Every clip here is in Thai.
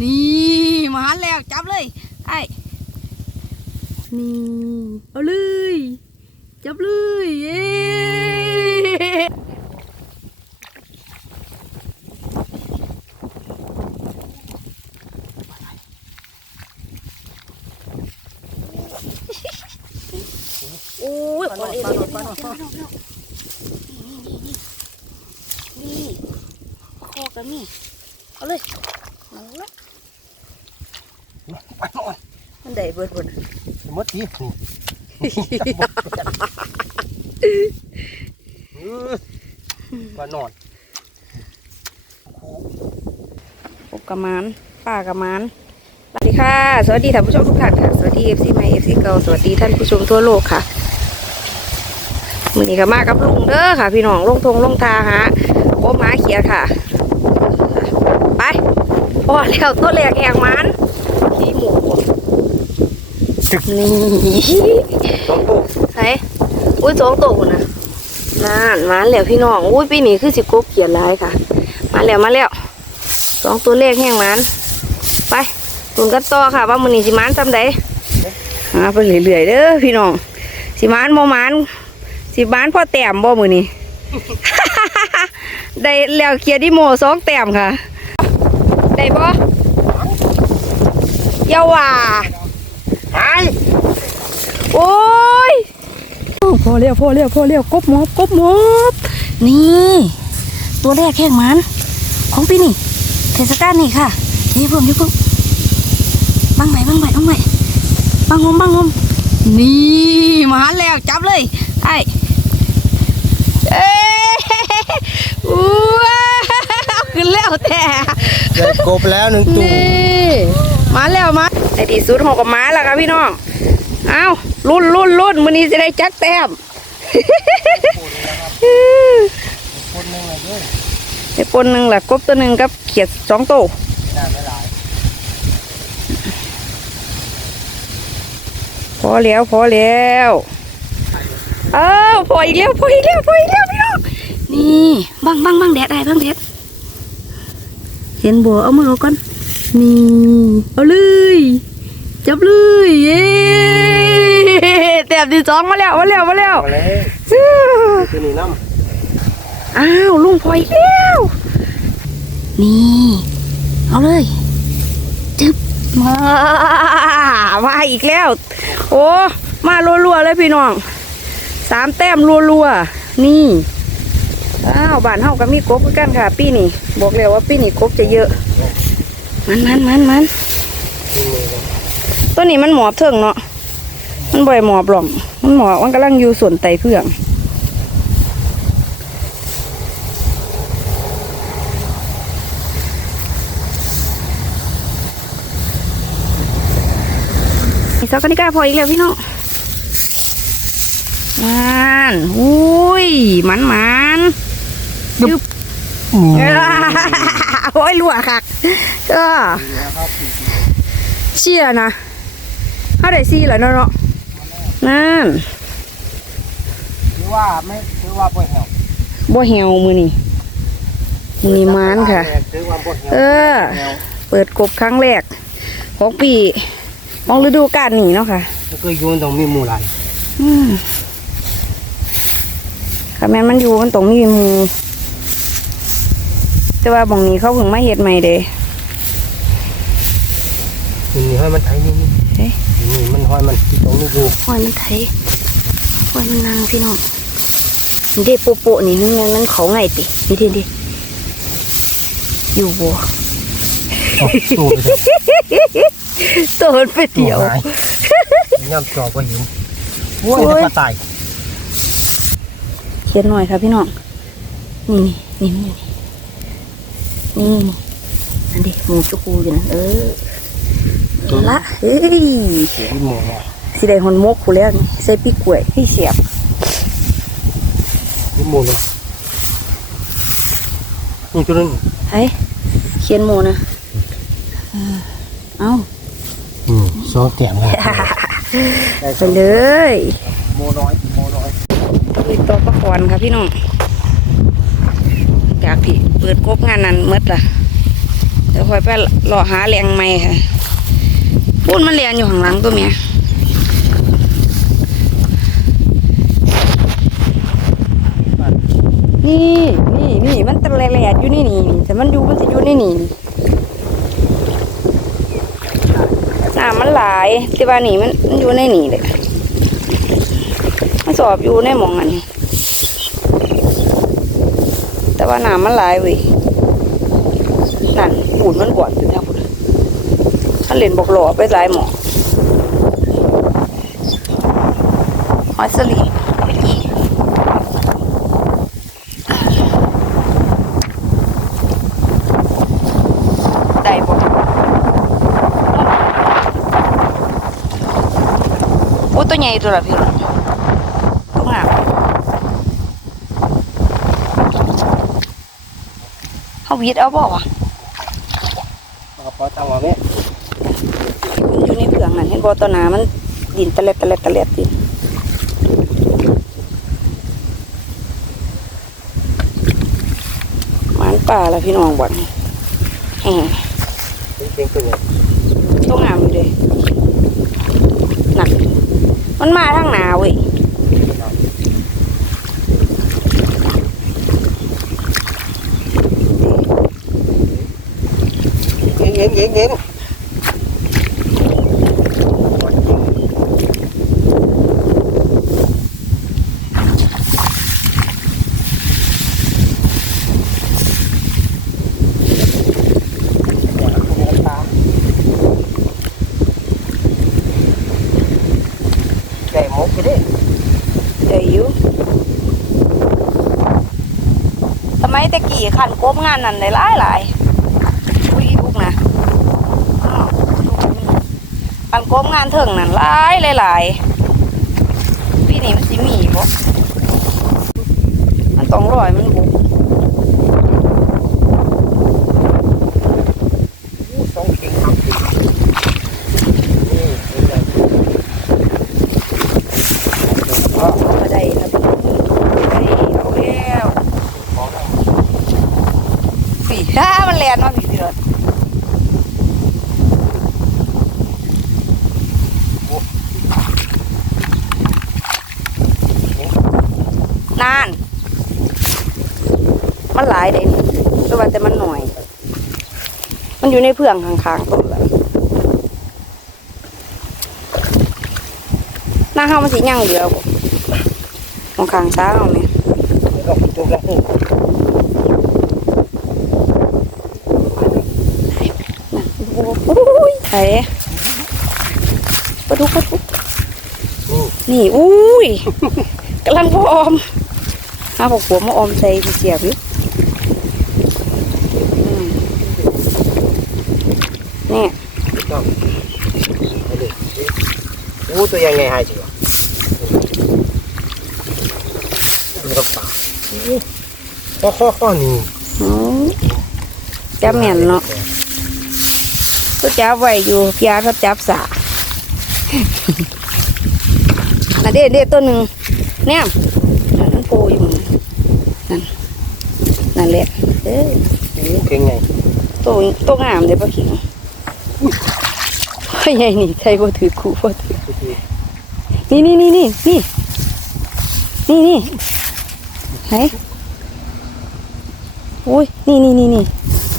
นี่มาแล้วจับเลยไอ้นี่เอาเลยจับเลยเย้โอ้ยปลาเอ็นนี่นี่คอกันนี่เอาเลย เอาละไปนอยมันได้เบิดบนมดทีนี่เออว่านอนปกกระมานป้ากระมานสวัสดีค่ะ สวัสดีท่านผู้ชมทุกท่านค่ะ สวัสดีเอฟซีใหม่เอฟซีเก่าสวัสดีท่านผู้ชมทั่วโลกค่ะมือนี้ก็มากับลุงเด้อค่ะ พี่น้องลงทงลงทาหาโอ้หมาเขียค่ะ พอแล้วตัวแรกแหงมันขี้หมูนี่ต้องโตไห้อุ้ยสองตัวพุ่นนะนานมาแล้วพี่น้องอุ้ยปีนี้คือสิกบเขียนลายค่ะ มาแล้วมาแล้วสองตัวเลขแห้งมันไปตุนกันต่อค่ะ ว่ามือนี้สิมันจำได้หาไปเรื่อยๆเด้อพี่น้องสิมันบ่มันสิมันพ่อแต้มบ่มือนี้ได้แล้วเคลียร์ดิโมสองแต้มค่ะ ได้บ่เยาว่าหายโอ้ยพอเร็วพอเร็วพอเร็วกบหมอบกบหมอบนี่ ตัวแรกแข่งมันของปีนี่เทศกาลนี่ค่ะนี่เพิ่มนี่เพิ่มบังใหม่บังใหม่บังใหม่บังงมบังงมนี่มาหันแล้วจับเลยไอ้เอ้ยอู้ว้าวขึ้นแล้วแต่ ได้กบแล้วหนึ่งตัวนี่มาแล้วมาในที่สุดหกกับมาแล้วครับพี่น้องเอารุ่นรุ่นรุ่นมือนี้จะได้จักแต้มคนหนึงเลยเด้อไอ้ปนหนึ่งแหละกบตัวหนึ่งกับเขียดสองโตวน้ำไม่หลายพอแล้วพอแล้วเอ้าวพออีกแล้วพออีกแล้วพออีกแล้วพี่น้องนี่บังบังบังแดดได้บังแดดเห็นบัวเอามือเอาก่อนนี่เอาเลยจับเลยเย้แต้มที่สองมาแล้วมาแล้วมาแล้วเอาเลยตัวนี้น้อ้าวลุงพลอยแล้วนี่เอาเลยจึ๊บมามาอีกแล้ว โอ้มารัวๆเลยพี่น้องสามแต้มรัวๆนี่ อ้าวบ้านเฮาก็มีกบคือกันค่ะ ปีนี้บอกแล้วว่าปีนี้กบจะเยอะ มันมันมันมันตัวนี้มันหมอบเถิงเนาะมันบ่อยหมอบหรอมันหมอบมันกำลังอยู่ส่วนไตเพื่องอีกสักกันนี่กล้าพออีกแล้วพี่น้องมันอุ้ยมันมัน ดึบอืมโอ้ยรัวคักก็เชี่ยนะเขาได้ซีแล้วเนาะเนาะนั่นถือว่าไม่ถือว่าบ่แหวบ่เหี่ยวมือนี่มือนี่มานค่ะถือว่าบ่แหวเออแหวเปิดกบครั้งแรก ของปีของฤดูกาลนี้เนาะค่ะแล้วก็โยนต้องมีหมู่หลายอืมค่ะแม่นมันอยู่มันต้องมีหมู แต่ว่าบองนี้เขาเพิ่งมาเฮ็ดใหม่เด้นี่ให้มันไถนี่นี่เอ๊ะนี่มันห้อยมันที่ตรงนี้อยู่หอยมันไทยหอยมันนางพี่น้องนี่เด้โปโปะนี่นึงงั้นเขาไงตินี่ดิดิอยู่บัวเอาตัวไปเถอะตัวมันไปเดียวหายย่ำจอบก็เห็นโอ้ยโอ้ยจะกระต่ายเขียนหน่อยค่ะพี่น้องนี่นี่นี่นี่ นี่อันนี้หมูจุกูอยู่นะเออละเฮ้ยเสียที่หมู่เนี่ยสิได้หอนมกกูแล้วนี่ใส่ปีกล้วยพี่เสียบที่หมู่เลยนี่ตัวนึงไอ้เขียนหมูนะเออเอาอืมสองแต้มเลยไปเลยโมน้อยโมน้อยมีตัวประคอนค่ะพี่น้อง จากพี่เปิดกบงานนั้นมดล่ะเดี๋ยวคอยไปรอหาแรงใหม่ค่ะพูดมันเรียนอยู่ข้างหลังตัวเมียนี่นี่นี่มันตะแหลดอยู่นี่นี่แต่มันอยู่มันจะอยู่ในนี่นี่น้ำมันหลายแต่ว่านี่มันมันอยู่ในนี่เลยมันสอบอยู่ในหมองอันนี้ แต่ว่าน้ำมันหลายเว้ยนั่นปูนมันบวดอยู่แถวพุ่นถ้าเล่นบอกหล่อไปหลายหมอหอยสลีตัวใหญ่ตัวละพี่น้องตัวงาม เขาวิดเอาบ่วะเอาปอตังเอาเนี่ยมันอยู่ในเผืองนั่นเห็นบ่ตัวหนามันดินตะเล็ดตะเล็ดตะเล็ดดินหมานป่าแล้วพี่น้องบ่นแหมจริงๆคือไงตัวงามอยู่เด้นั่นมันมาทางหนาเว้ย เย็นเย็นเย็นเย็นไมกไปดิได้อยู่สมัยตะกี้ขันกบงานนั่นได้หลายหลายอุ้ยบุกนะอ้าว ขันก้มงานเถิงนั่นหลายหลายหลายปีนี้มันสิมีบ่มันต้องรอยมันบุก สองเข่งครับนี่เป็นไงก็ มาได้แล้วได้เอาแล้ว ของเรา ปีฮ่ามันแลนมาพี่พี่รถนาน มันหลายเด้นี่แต่ว่าแต่มันหน่อย มัน อยู่ในเพื่องข้างๆต้นแล้วหน้าเฮามันสิย่างเดียวบ่มองข้างซ้ายเอาแม่ก็ตัวกระหูไถปลาดุกปลาดุกนี่ อุ้ยกำลังพอออมหาบอกหัวมาออมใส่เสียบอยู่อืม นี่ต้องไปดิโอ้ตัวยังไงหายจีวะดูกับตาข้อข้อข้อนี่อืมจับแม่นเนาะก็จับไว้อยู่พยาเขาจับสาน่ะเด็ดเด็ดตัวหนึ่งเนี่ยนั่นมันโปรอยู่นั่นนั่นแหละเอ้ยโอ้เก่งไงตัวตัวงามเลยปะขิง เฮ้ยไงนี่ใช่บ่ถือคู่บ่ถือนี่นี่นี่นี่นี่นี่นี่ไหนอุ้ยนี่นี่นี่นี่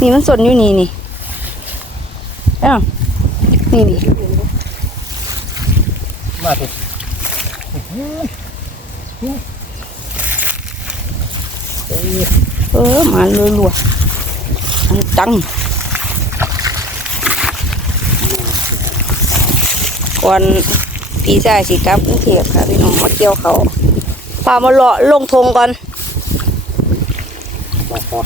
นี่มันสนอยู่นี่นี่เอ้านี่นี่มาสิเออมาลยลัวๆอันจัง ก่อนพี่ชายสิกลับกรุงเทพค่ะพี่น้องมาเกี่ยวเขาพามาเลาะลงทงก่อนมาพอ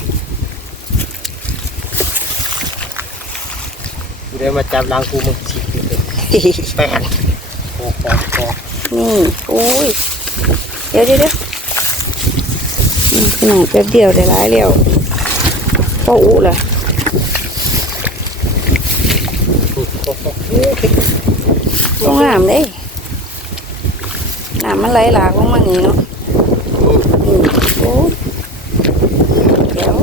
กูได้มาจับล้างกูมึงฉีกเลยแปดพอพอพอนี่โอ้ยเดี๋ยวเดี๋ยวเดี๋ยวอืมขนาดแป๊บเดียวได้หลายเดียวพ่ออู้เลยพอพอโอ้เก่งต้องน้ำเลย con làm đi. Làm mới lấy là con mà nhiều nó bố kéo.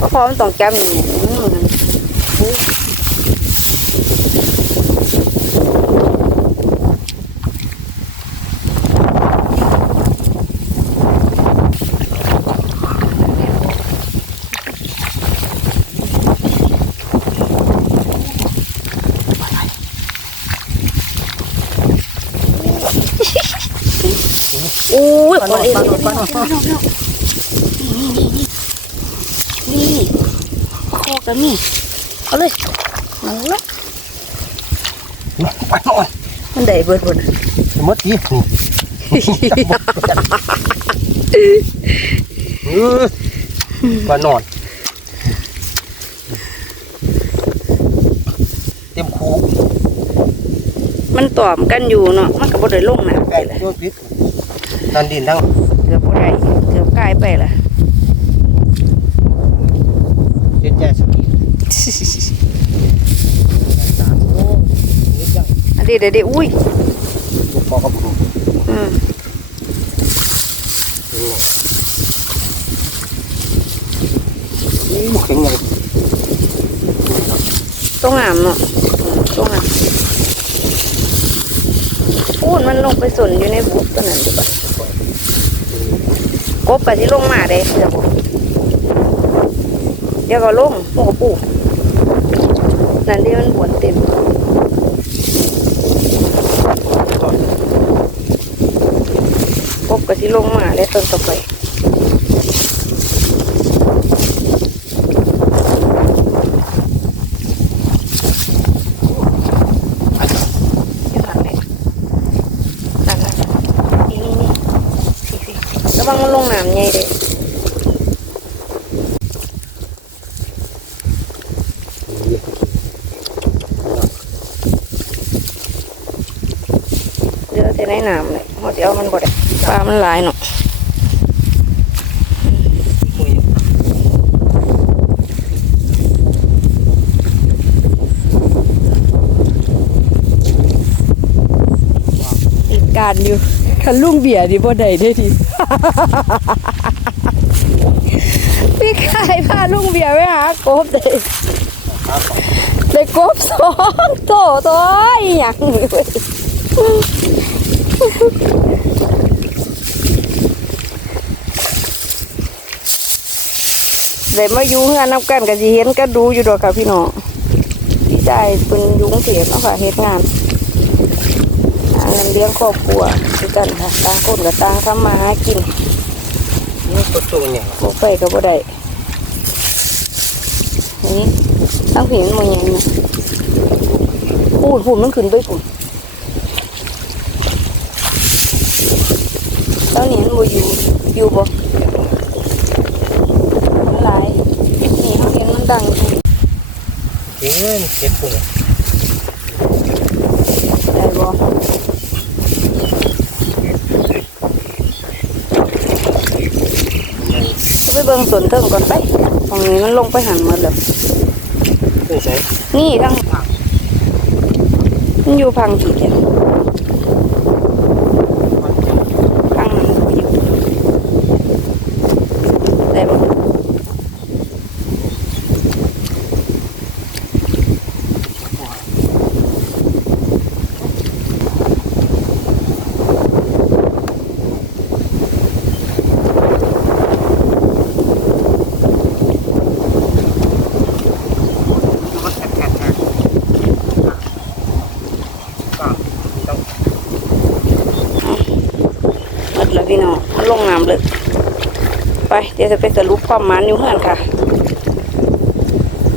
Có khó tổng trăm này อ้ยปลาเอ็นนี่นี่นี่คอกันนี่เอาเลยเอาละไปหน่อยมันได้เบิดบนมดทีนี่เออมานอนเต็มคูมันตอมกันอยู่เนาะมันก็บ่ได้ลงนะไก่ตัวพิ ษนั่นดินทั้งเกือบบ่ได้เกือบกลายไปละเจ็ดแจ่สกีสามโอ้นิดยังอันนี้เดี๋ยวๆอุ้ยลูกปอกกับลูกอืมนี่ลูกแข็งไงต้องงามเนาะอืมต้องงาม นมันลงไปสนอยู่ในบุกตัวนั้นดีกว่ากบกับที่ลงมาเลยเดี๋ยวเดี๋ยวก็ลงพวกกบปูนั่นที่มันบวนเต็มกบกับที่ลงมาเลยต้นต่อไปอยู่นั่นแหละนั่นน่ะนี่นี่นี่สิสิ ระวังมันลงน้ำใหญ่เด้เดี๋ยวจะในน้ำเลยหมดเดี๋ยวมันบดปลามันหลายเนาะอีการอยู่คันลุงเบียร์ดิบ่ได้ได้ที พี่ขายพาลุงเบียร์ไปหากบเลยเลยกบสองโตโตัวอีหยังนี่เว้ยมายู่เฮือนนำกันก็สิเห็นก็ดูอยู่ดอกค่ะพี่น้องพี่ชายเป็นยุงเสียเนาะค่ะเฮ็ดงาน เงินเลี้ยงครอบครัวคือกันค่ะต่างคนก็ต่างทำมาหากินนี่ตัวตัวเนี่ยบ่ไปก็บ่ได้อันนี้ตั้งผีมันบ่ยังนะพูดพูดมันขึ้นไปพุ่นตอนนี้มันบ่อยู่อยู่บ่มันหลายนี่เขาเห็นมันดังอยู่เก่งเจ็ดปุ่นได้บ่ ไปเบิ่งสวนเทิงก่อนไปตรงนี้มันลงไปหันหมดแล้วเป็นไงนี่ทั้งมันอยู่พังกี่เดียวพังมันบ่อยู่ได้บ่หมดแล้วพี่น้องมันลงน้ำเลยไป เดี๋ยวจะไปสรุปความมันอยู่เฮือนค่ะ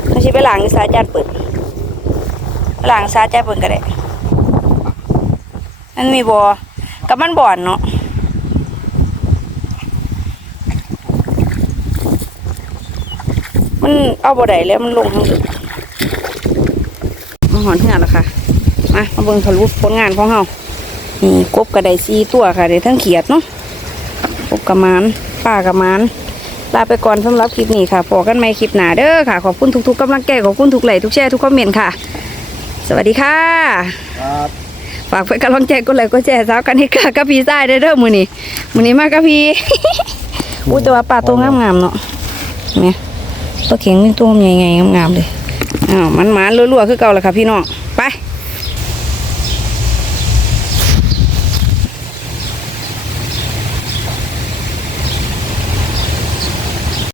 เขาชิไปหล้างอยู่สาจานเปิดล้างสายจานเปิดก็ได้มันมีบอกับมันบ่อนเนาะมันเอาบ่ได้แล้วมันลงทั้งลึกมาหอนเฮือนแล้วค่ะมามาเบิ่งสรุปผลงานของเฮานี่กบกระไดซีตัวค่ะเดี๋ยวทั้งเขียดเนาะกบกระมาน ป้ากระมานลาไปก่อนสำหรับคลิปนี้ค่ะพอกันใหม่คลิปหน้าเด้อค่ะ ขอบคุณทุกๆกำลังใจขอบคุณทุกไลค์ทุกแชร์ทุกคอมเมนต์ค่ะ สวัสดีค่ะครับฝากเป็นกำลังใจกดไลค์กดแชร์สาวกันให้ค่ะกับพี่ใต้เด้อเด้อมือนี้มือนี้มากกับพี่อู้แต่ว่าป่าตัวงามๆเนาะเนี่ยปลาเข็งเป็นตัวใหญ่ๆงามๆเลยอ้าวมันหมานรัวๆคือเก่าแหละค่ะพี่น้อง